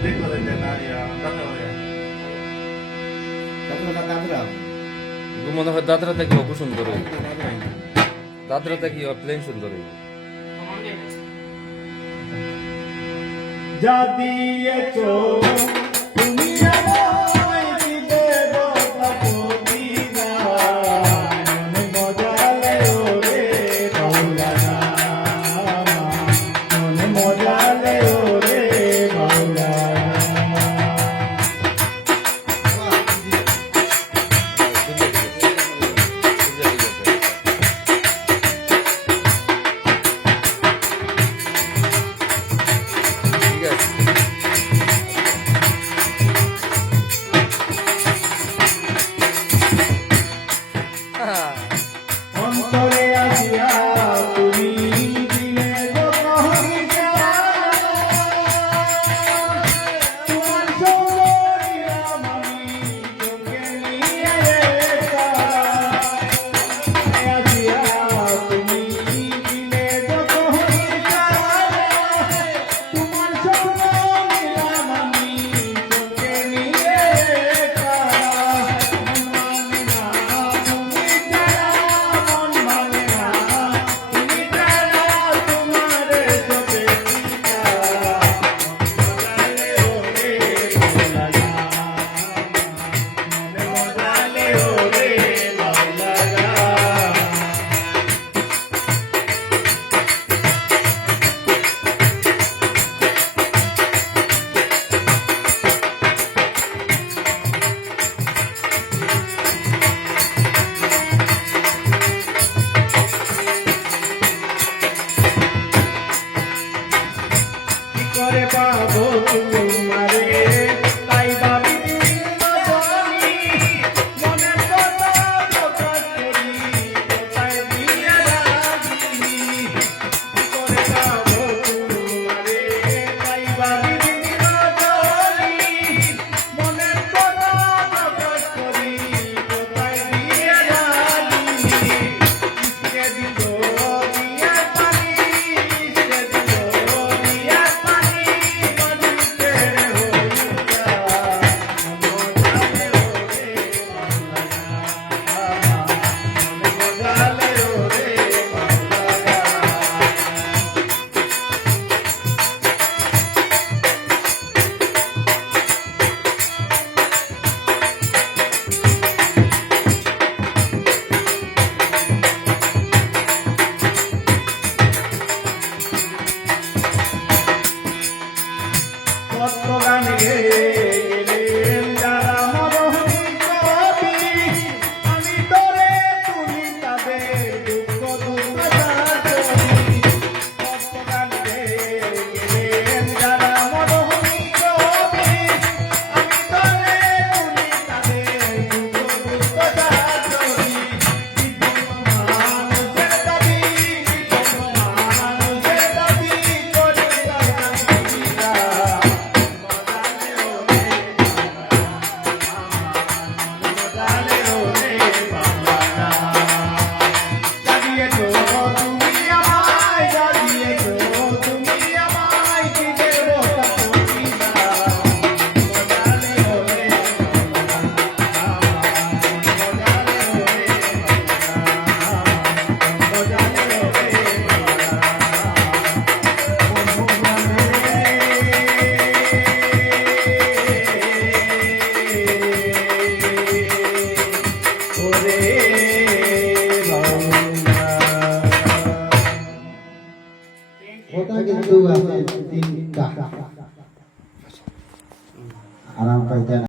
Piccolo Denaria, Dadraya. Dadra Dadra. এগুলো মনে হয় দাদরা থেকে অপু সুন্দর দাদরা থেকে প্লেন সুন্দর হই যা অন্তরে স্লোগান রে